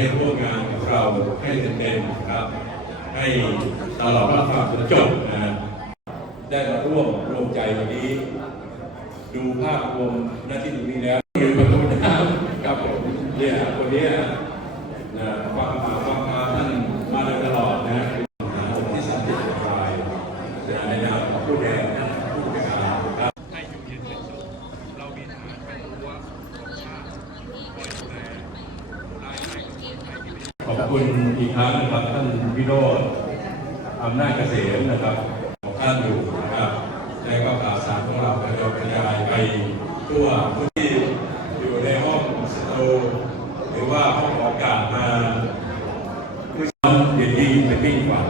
ให้ร่วมงานกับเราให้เต็มๆครับ ให้ตลอดรอดฟังจนจบนะได้มาร่วมรวมใจวันนี้ ดูภาพรวมหน้าที่ตรงนี้แล้วยืนประตูน้ำครับเนี่ยคนเนี้นะฟังมาฟังมาท่านมาโดยตลอดนะเป็นมหาผมที่สามสิบรายในนามของผู้แทนผู้บริการครับ ให้อยู่เย็นเป็นสุขเรามีฐานเป็นรั้วของชาติคอยดูแลรายได้ของคนไทยที่ไม่ ขอบคุณอีกค รั้งนะครับท่านวิโรจน์อำนาจเกษมนะครับของท่านอยู่นะครับและก็ข่าวสารของเรากระจายกระจายไปทั่วพื้ที่อยู่ในห้องสตูหรือว่าห้องออกอากาศมาคือเดีดีเป็นมิ่งฝัน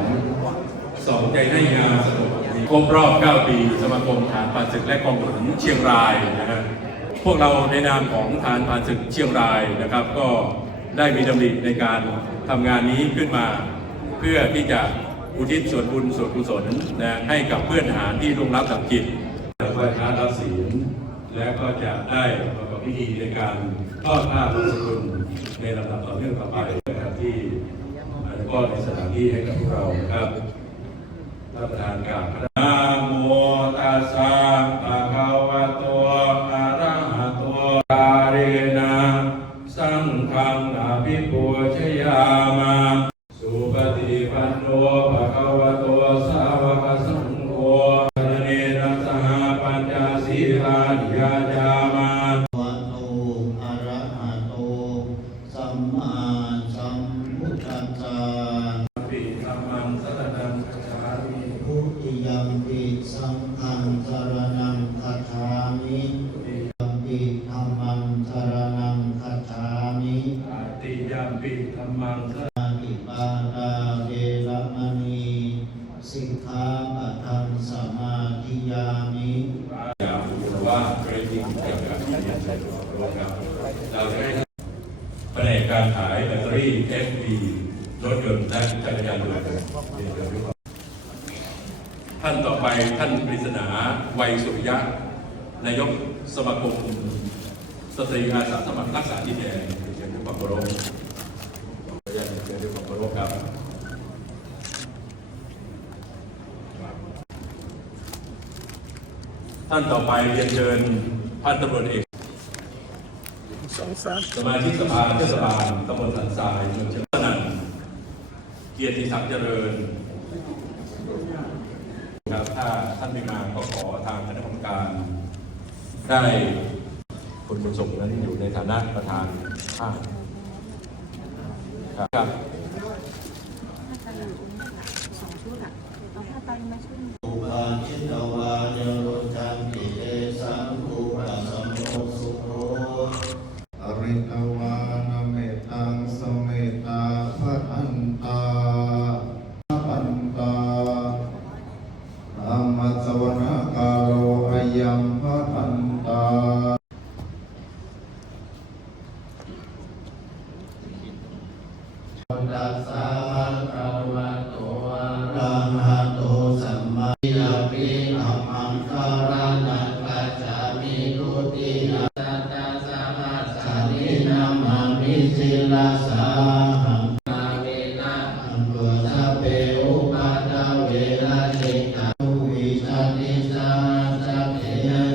สองใจให้งานสนุกครบรอบ 9 ปี สมาคมฐานผ่านศึกและกองหนุนเชียงรายนะครับพวกเราในนามของฐานผ่านศึกเชียงรายนะครับก็ ได้มีดำริในการทำงานนี้ขึ้นมา เพื่อที่จะอุทิศส่วนบุญส่วนกุศลนะให้กับเพื่อนหารที่ร่วงรับดับจิตไหว้พระรับศีลและก็จะได้ประกอบพิธีในการทอดผ้าพระสกุลในลำดับต่อเนื่องต่อไปนะครับที่ก็ในสถานที่ให้กับพวกเราครับท่านประธานกล่าวคณะนะโมตัสสะภะิปาตาเวรมณีสิกขาปะทังสมาธิยามิยาบุรว่าเรติงเกี่ยวกับที่ดินในโลกครับเราจะให้แผนกการขายแบตเตอรี่ FB รถยนต์และจักรยานยนต์เรียท่านต่อไปท่านปริศนาวัยสุริยะนายกสมาคมสตรีอาสาสมัครรักษาดินแดนเชิญทุกความเคารพเรียนเชิญทุก ความเคารพครับท่านต่อไปเรียนเชิญพันตำรวจเอกสมาชิกสภาเทศบาลตำบลสันทรายเมืองเชียงรายเกียรติศักดิ์เจริญครับถ้าท่านไม่มาก็ขอทางคณะกรรมการได้คุณบุญส่งนั้นอยู่ในฐานะประธานภาคครับ Thank you. มามิสิลาสาหังมาเวนะอันตุสัพเพอุปัฏฐเวระจิตาวิชาติสาสัพเพ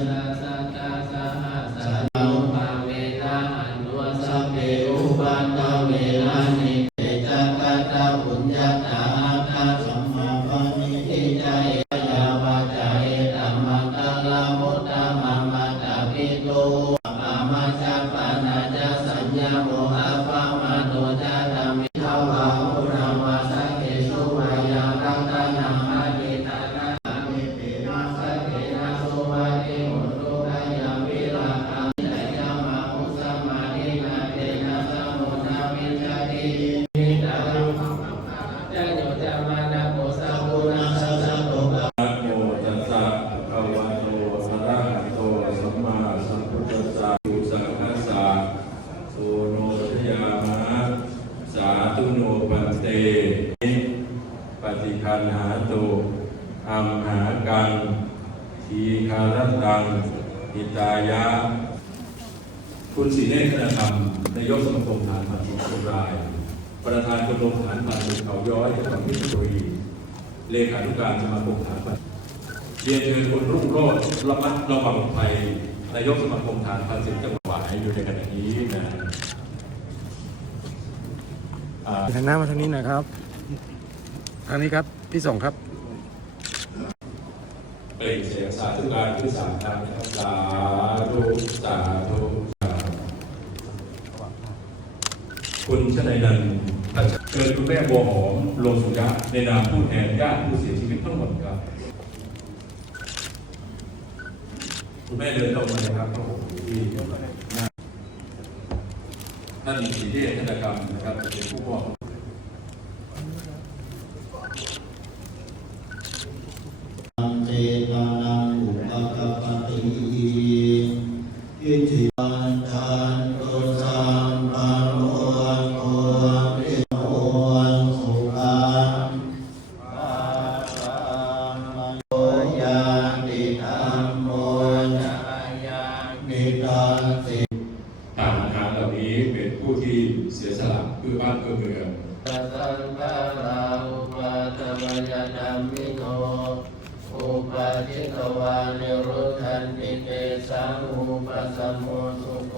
สัสสะตะสะหัสสะอุมาเวนะอันตุสัพเพอุปัฏฐเวระนิเตจักตตะปุญญาตาตา สาธุโนปันเตปฏิคันหาตุอัมหากังทีคารตังอิตายะ คุณศรีเนธนธรรมนายกสมาคมฐานผ่านศึกเชียงราย ประธานชมรมทหารผ่านศึกเขาย้อยจังหวัดเพชรบุรีเลขาธิการสมาคมทหารผ่านเรียนเชิญคุณรุ่งโรจน์ระมัดระวังภัยนายกสมาคมทหารผ่านศึกจังหวัดหวายอยู่ในขณะนี้ หันหน้ามาทางนี้หน่อยครับทางนี้ครับ พี่ส่งครับ เปล่งเสียงสาธุการขึ้นสามครั้งนะครับสาธุสาธุสาธุคุณชนัยนันท์พัชเชิญคุณแม่บัวหอมลงสุยะในนามผู้แทนญาติผู้เสียชีวิตทั้งหมดครับ คุณแม่เดินตรงมาเลยครับพ ระองค์ที่หน้าท่านสีเทพธนกรรมนะครับเป็นผู้มอบ นิรุทันติเตสังอุปสัมโมสุโค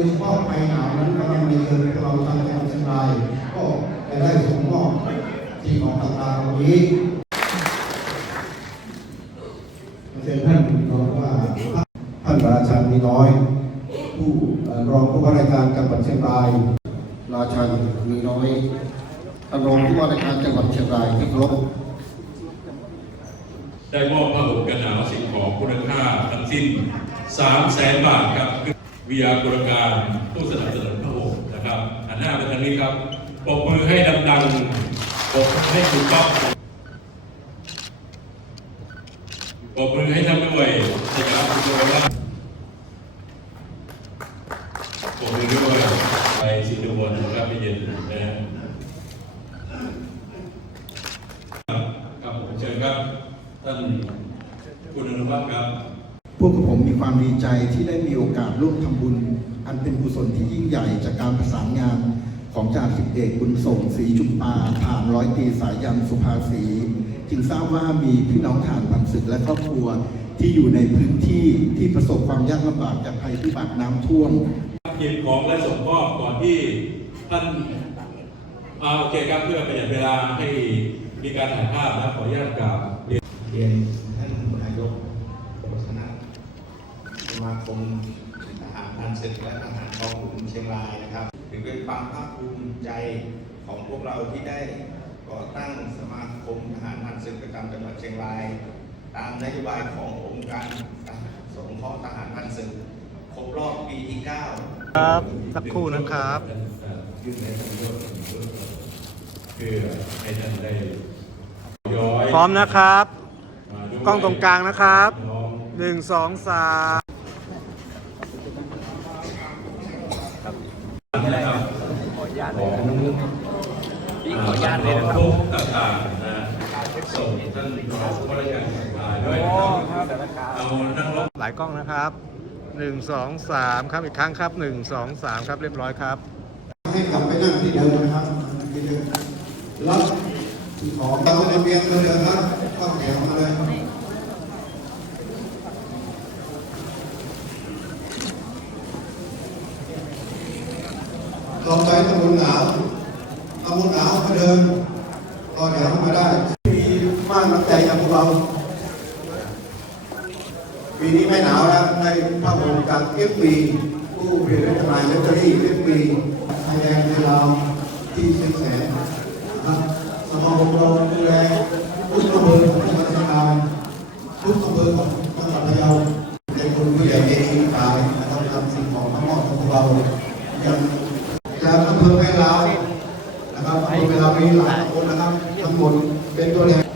ยเฉพาะภัยหนาวนั้นกำลังมีเกิดเราทางจังหวัดเชียงรายก็จะได้ส่งมอบสิ่งของต่างๆเหล่านี้เชิญท่านบอกว่าท่านราชามีน้อย ผู้รองผู้ว่าราชการจังหวัดเชียงราย ราชันมีน้อยท่านรองผู้ว่าราชการจังหวัดเชียงรายที่ครพได้มอบผ้าห่มกันหนาวสิ่งของคุณค่าทั้งสิ้น3แสนบาทครับ วิยากุรการผู้สนับสนุนผ้าห่มนะครับหันหน้าไปทางนี้ครับปรบมือให้ดังๆปรบมือให้ถูกต้องปรบมือให้ท่านด้วยนะครับคุณผู้ชมครับปรบมือด้วยไปสิงคโปร์นะครับพี่เย็นนะครับครับผมเชิญครับท่านคุณอนุวัฒน์ครับ พวกผมมีความดีใจที่ได้มี กาสร่วมทำบุญ อันเป็นกุศลที่ยิ่งใหญ่จากการประสานงานของจ่าสิบเอกบุญส่งศรีจุมปาผ่านร้อยตรีสายยันสุภาษีจึงทราบว่ามีพี่น้องทหารพันศึกและครอบครัวที่อยู่ในพื้นที่ที่ประสบความยากลำบากจากภัยพิบัติน้ำท่วมหยิบของและส่งมอบก่อนที่ท่านอาโอเคครับเพื่อประหยัดเวลาให้มีการถ่ายภาพนะขออนุญาตกราบเรียนเรียนท่านนายกโฆษณาสมาคม ทานเสร็จและอาหารของกลุ่มเชียงรายนะครับถือเป็นความภาคภูมิใจของพวกเราที่ได้ก่อตั้งสมาคมทหารผ่านศึกประจำจังหวัดเชียงราย ตามนโยบายขององค์การสงเคราะห์ทหารผ่านศึกครบรอบปีที่ 9 ครับสักครู่นะครับพร้อมนะครับ กล้องตรงกลางนะครับหนึ่งสอ1 2 3 ขออนุญาตเลยนะพี่ขออนุญาตเลยนะครับ ต่างๆนะส่งท่านรองผู้ว่าราชการจังหวัดด้วยนะครับเอานั่งรถ หลายกล้องนะครับหนึ่งสองสามครับอีกครั้งครับหนึ่งสองสามครับเรียบร้อยครับ ให้กลับไปนั่งที่เดิมนะครับที่เดิมรับของเราในเบียงเลยนะครับต้องแถวมาเลย ไปตะบนหนาวตะบนหนาวมาเดินรอเดี๋ยวมาได้ มีมากนัำใจจางพวกเราปีนี้ไม่หนาวแล้วในภาพรวมการเอฟปีผู้ผลิตจำหน่ายลอตเตอรี่เอฟปีไทยแลนด์ในลาวที่เชียงแสนนะสมาคมเราดูแลทุกอำเภอของจังหวัดเชียงรายทุกอำเภอของจังหวัดพะเยาเป็นคนผู้ใหญ่เองตายนะครับทำสิ่งของทั้งหมดของเรายัง อำเภอแม่ลาวนะครับอำเภอแม่ลาวมีหลายคนนะครับทั้งหมดเป็นตัวแทน